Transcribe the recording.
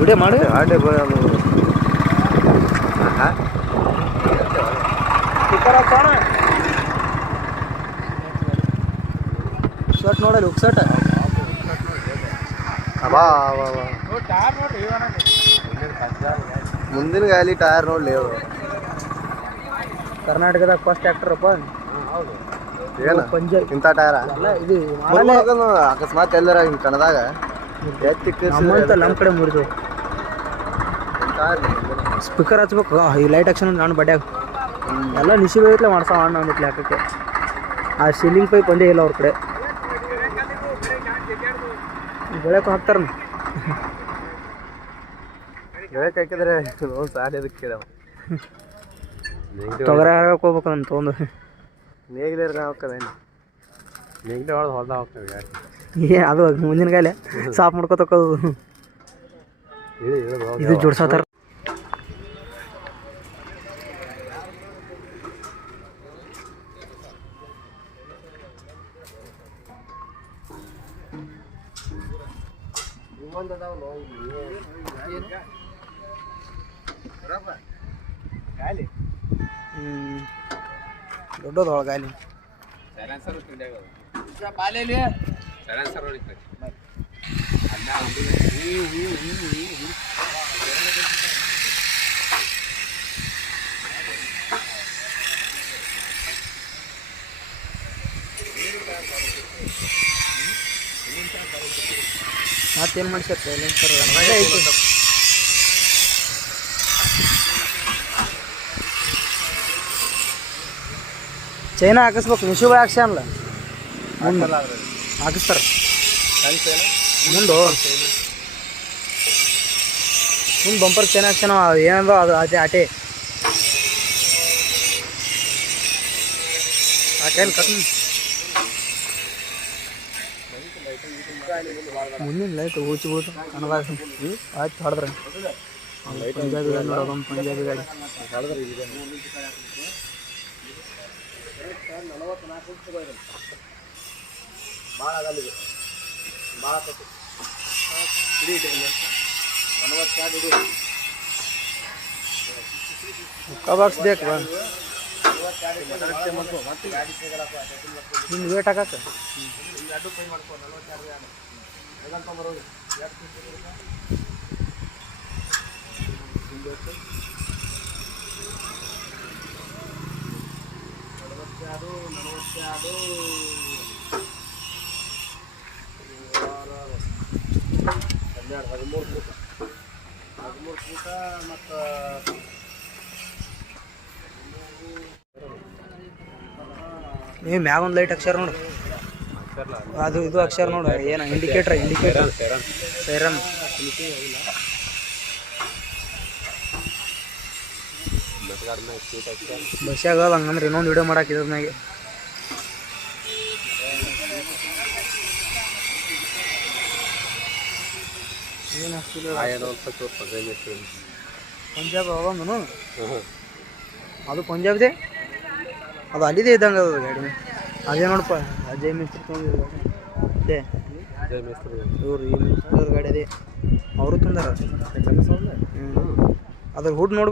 Video ಮಾಡಿ. Shirt ನೋಡಲ್ಲ ಉಕ್ shirt. ಮುಂದಿನ ಗಾಲಿ ಟೈರ್ ನೋಡ್ಲಿ ಕರ್ನಾಟಕದಾಗ ಫಸ್ಟ್ ಆಕ್ಟರ್ ಅಪ್ಪ. ಏನ? ಪಂಜಾಬ್. ಇಂಥ ಟೈರ ಇದು ಅಕಸ್ಮಾತ್ ಎಲ್ಲರ ಹಿಂಗ್ ಕಣದಾಗ. ನಮ್ಮಂತ ನಮ್ಮ ಕಡೆ ಮುರಿದು. ಸ್ಪೀಕರ್ ಹಚ್ಬೇಕು. ಆ, ಈ ಲೈಟ್ ಆಕ್ಷನ್ ನಾನು ಬಡ್ಯಾಗ. ಎಲ್ಲ ನಿಶಿ ಬೈತ್ಲೆ ಮಾಡ್ಸೋ ಅಣ್ಣ ಅಂದಿಟ್ಲೆ ಹಾಕಕ್ಕೆ. ಆ ಸೀಲಿಂಗ್ ಪೈಪ್ ಒಂದೇ ಇಲ್ಲ ಅವ್ರ ಕಡೆ. ಬೆಳಕು ಹಾಕ್ತಾರ ಬೆಳಕು ಹಾಕಿದ್ರೆ ಸಾಲ ಅದಕ್ಕೆ ಕೇಳವ ತೊಗರ ಹಾರಕ್ಕೆ ಹೋಗ್ಬೇಕು ನಾನು ತೊಗೊಂಡು. ನೇಗಿಲೇರ್ ಹಾಕದೇನು ನೇಗಿಲೇ ಹೊಡೆದು ಹೊಲ್ದ ಹೋಗ್ತೇವೆ ಏ ಅದು ಮುಂದಿನ ಕಾಯಿಲೆ. ಸಾಫ್ ಮಾಡ್ಕೊತಕ್ಕೋದು ಇದು ಜೋಡ್ಸತ್ತಾರ ದೊಡ್ಡದೊಳಗಾಲಿ ಮತ್ತೇನು ಮಾಡ್ಸತ್ತೆ ಸೈಲೆನ್ಸರ್ ಐತಿ. ಚೈನಾ ಹಾಕಿಸ್ಬೇಕು ಮುಂದೆ ಹಾಕಿಸ್ತಾರ. ಮುಂದು. ಮುಂದೆ ಬಂಪರ್ ಚೈನಾ ಹಾಕ್ಸ್ಯಾನ ಏನಂದ್ರೆ ಅದು ಅದೇ ಆಟೆ ಆಟೇನು ಕಟ್ ಮುಂದಿನ ಲೈಟ್ ಊಚಿ ಬೀಳ್ತು ಕನ್ನಡ ಆಯ್ತು ಹೊಡೆದ್ರೆ. ಪಂಜಾಬಿ ಗಾಡಿ ನೋಡೋದೊಂದು ಪಂಜಾಬಿ ಗಾಡಿ. ಭಾಳ ಆಗಲ್ಲ ಇದು ಭಾಳ ಆಕತಿ ಇಡೀ ನಲವತ್ತು ಚಾರ್ಜ್ ಇಡಿ ಬಾಕ್ಸ್ ಬೇಕು ಬಾ ನಿಂದು ವೇಟ್ ಹಾಕಕ್ಕೆ ಹನ್ನೆರಡು ಹದಿಮೂರು ಫೂಟ. ಹದಿಮೂರು ಫೂಟ ಮತ್ತು ನೀವು ಮ್ಯಾಗ ಒಂದು ಲೈಟ್ ಅಕ್ಷರ ನೋಡು. ಅದು ಇದು ಅಕ್ಷರ ನೋಡು. ಏನು ಇಂಡಿಕೇಟ್ರ್ ಇಂಡಿಕೇಟರ್ ಸೈರನ್ ಬಸ್ಯಾಗ ಹಂಗಂದ್ರೆ ಇನ್ನೊಂದು ವಿಡಿಯೋ ಮಾಡಕ್ಕೆ ಇದ್ರ ಮ್ಯಾಗೆ ಏನು ಪಂಜಾಬ್ ಅವನು ಅದು ಪಂಜಾಬ್ದೆ? ಅದು ಅಲ್ಲಿದೆ ಇದ್ದಂಗೆ ಅದು ಗಾಡಿ. ಅದೇ ನೋಡಪ್ಪ ಅಜಯ್ ಮಿಸ್ತ್ರಿ ತೊಗೊಂಡಿದ್ದು ಅದೇ. ಮೇಸ್ತ್ರಿ. ಇವ್ರು ಈ ಮಿಸ್ತ್ರಿ ಗಾಡಿ ಅದೇ. ಅವರು ತಂದಾರ. ಹ್ಞೂ ಅದ್ರ ಹುಡ್ ನೋಡ್ಬೇಕು.